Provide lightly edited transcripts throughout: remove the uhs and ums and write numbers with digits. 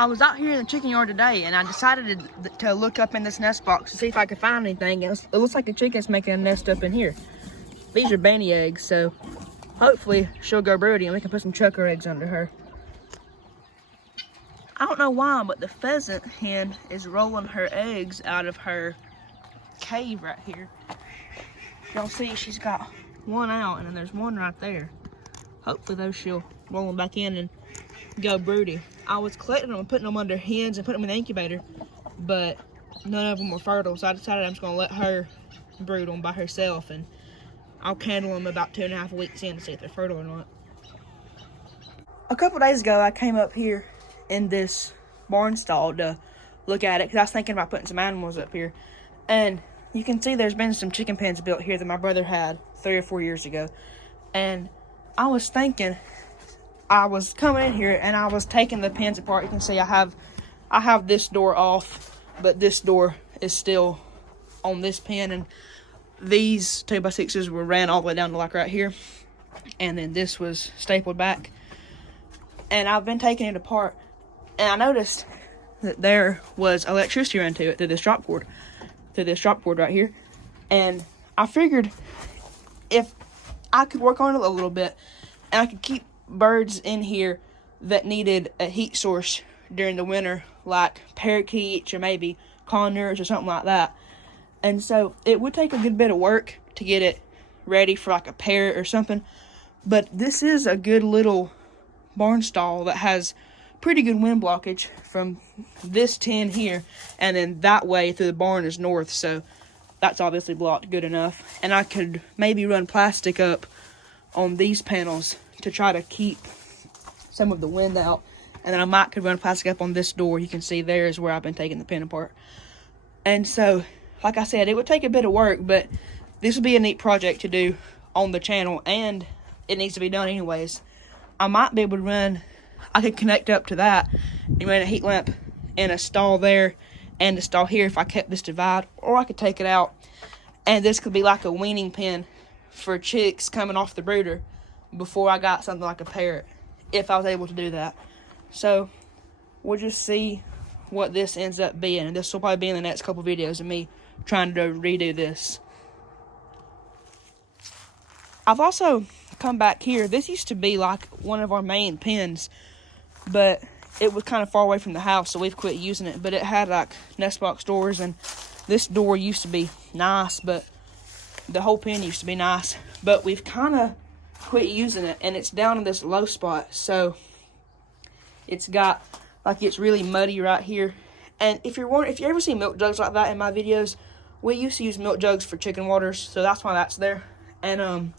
I was out here in the chicken yard today, and I decided to look up in this nest box to see if I could find anything. It looks like the chicken's making a nest up in here. These are banty eggs, so hopefully she'll go broody and we can put some chucker eggs under her. I don't know why, but the pheasant hen is rolling her eggs out of her cave right here. Y'all see she's got one out, and then there's one right there. Hopefully those she'll roll them back in and go broody. I was collecting them and putting them under hens and putting them in the incubator, but none of them were fertile, so I decided I'm just going to let her brood them by herself, and I'll candle them about 2.5 weeks in to see if they're fertile or not. A couple days ago, I came up here in this barn stall to look at it because I was thinking about putting some animals up here, and you can see there's been some chicken pens built here that my brother had 3 or 4 years ago, and I was thinking, I was coming in here and I was taking the pens apart. You can see I have this door off, but this door is still on this pen, and these 2x6s were ran all the way down to like right here, and then this was stapled back. And I've been taking it apart, and I noticed that there was electricity run to it through this drop cord right here. And I figured if I could work on it a little bit, and I could keep birds in here that needed a heat source during the winter, like parakeets or maybe condors or something like that. And so it would take a good bit of work to get it ready for like a parrot or something. But this is a good little barn stall that has pretty good wind blockage from this tin here, and then that way through the barn is north, so that's obviously blocked good enough. And I could maybe run plastic up on these panels to try to keep some of the wind out, and then I could run plastic up on this door. You can see there is where I've been taking the pen apart. And so, like I said, it would take a bit of work, but this would be a neat project to do on the channel, and it needs to be done anyways. I might be able to run, I could connect up to that and run a heat lamp and a stall there and a stall here if I kept this divide, or I could take it out and this could be like a weaning pen for chicks coming off the brooder before I got something like a parrot, if I was able to do that. So we'll just see what this ends up being, and this will probably be in the next couple videos of me trying to redo this. I've also come back here. This used to be like one of our main pens, but it was kind of far away from the house, so we've quit using it. But it had like nest box doors, and this door used to be nice, but the whole pen used to be nice, but we've kind of quit using it, and it's down in this low spot, so it's got like, it's really muddy right here. And if you ever see milk jugs like that in my videos, we used to use milk jugs for chicken waters, so that's why that's there. And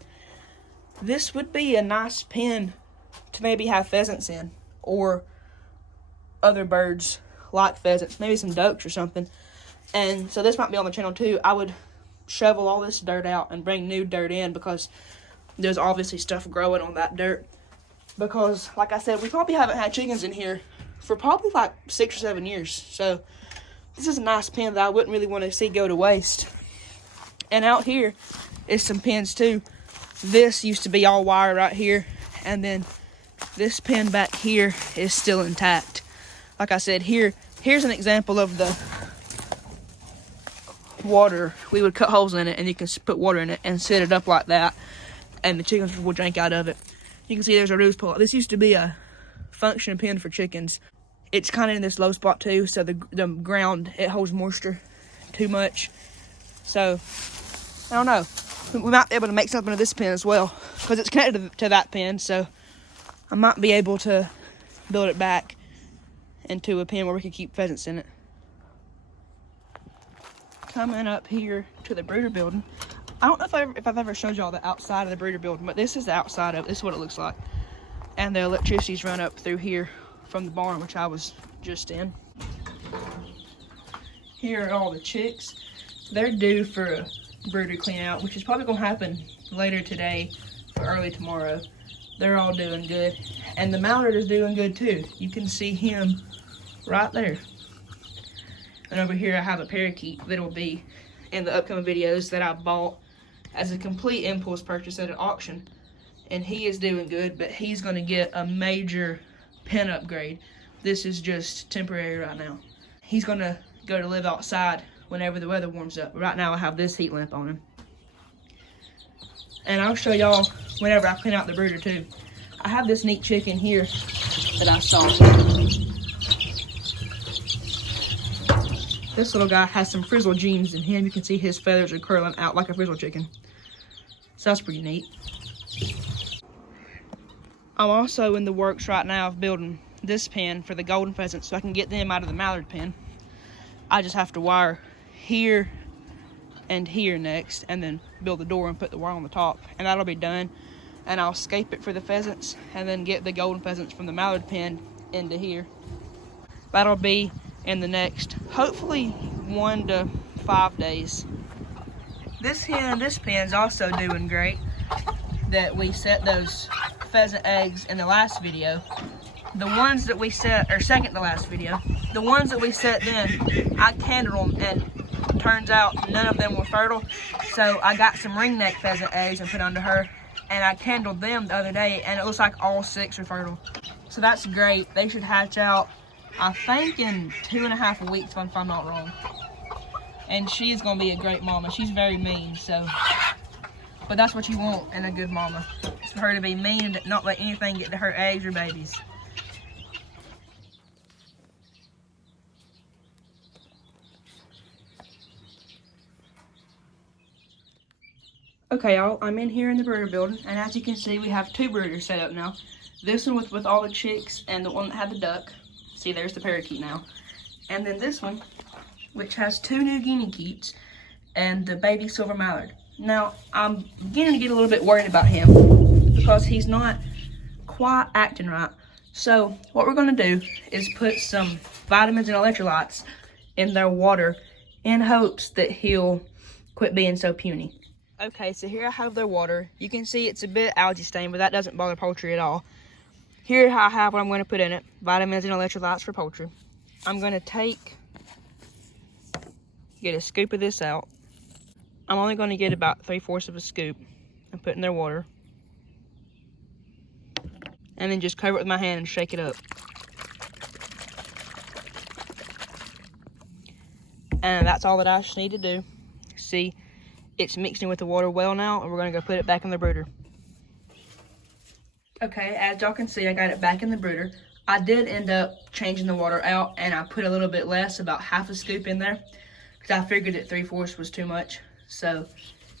this would be a nice pen to maybe have pheasants in, or other birds like pheasants, maybe some ducks or something. And so this might be on the channel too. I would shovel all this dirt out and bring new dirt in, because there's obviously stuff growing on that dirt. Because, like I said, we probably haven't had chickens in here for probably like 6 or 7 years. So this is a nice pen that I wouldn't really want to see go to waste. And out here is some pens too. This used to be all wire right here, and then this pen back here is still intact. Like I said, here's an example of the water. We would cut holes in it, and you can put water in it and set it up like that, and the chickens will drink out of it. You can see there's a roost pull. This used to be a function pen for chickens. It's kind of in this low spot too, so the ground, it holds moisture too much. So I don't know, we might be able to make something of this pen as well, because it's connected to that pen, so I might be able to build it back into a pen where we could keep pheasants in it. Coming up here to the brooder building. I don't know if I've ever showed y'all the outside of the brooder building, but this is the outside of it. This is what it looks like. And the electricity's run up through here from the barn, which I was just in. Here are all the chicks. They're due for a brooder clean out, which is probably gonna happen later today or early tomorrow. They're all doing good. And the mallard is doing good too. You can see him right there. And over here I have a parakeet that'll be in the upcoming videos that I bought as a complete impulse purchase at an auction. And he is doing good, but he's gonna get a major pen upgrade. this is just temporary right now. He's gonna go to live outside whenever the weather warms up. Right now I have this heat lamp on him. And I'll show y'all whenever I clean out the brooder too. I have this neat chicken here that I saw. This little guy has some frizzle genes in him. You can see his feathers are curling out like a frizzle chicken. So that's pretty neat. I'm also in the works right now of building this pen for the golden pheasants so I can get them out of the mallard pen. I just have to wire here and here next, and then build the door and put the wire on the top, and that'll be done. And I'll scape it for the pheasants and then get the golden pheasants from the mallard pen into here. That'll be in the next, hopefully, 1 to 5 days. This hen in this pen's also doing great. That we set those pheasant eggs in the last video. The ones that we set, or second to last video, the ones that we set then, I candled them, and turns out none of them were fertile. So I got some ringneck pheasant eggs and put under her, and I candled them the other day, and it looks like all 6 are fertile. So that's great. They should hatch out, I think, in 2.5 weeks, if I'm not wrong. And she is gonna be a great mama. She's very mean, so. But that's what you want in a good mama. It's for her to be mean and not let anything get to her eggs or babies. Okay, y'all, I'm in here in the brooder building, and as you can see, we have 2 brooders set up now. This one with all the chicks, and the one that had the duck. See, there's the parakeet now. And then this one, which has 2 new guinea keets and the baby silver mallard. Now, I'm beginning to get a little bit worried about him because he's not quite acting right. So what we're going to do is put some vitamins and electrolytes in their water in hopes that he'll quit being so puny. Okay, so here I have their water. You can see it's a bit algae stained, but that doesn't bother poultry at all. Here I have what I'm going to put in it, vitamins and electrolytes for poultry. I'm going to get a scoop of this out. I'm only going to get about 3/4 of a scoop and put in their water. And then just cover it with my hand and shake it up. And that's all that I just need to do. See, it's mixing with the water well now, and we're going to go put it back in the brooder. Okay, as y'all can see, I got it back in the brooder. I did end up changing the water out, and I put a little bit less, about 1/2 scoop in there, because I figured that 3/4 was too much. So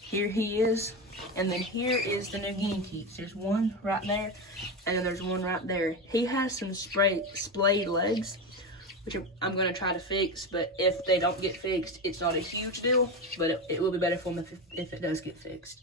here he is, and then here is the new guinea keets. There's one right there, and then there's one right there. He has some splayed legs, which I'm going to try to fix, but if they don't get fixed, it's not a huge deal, but it will be better for him if it does get fixed.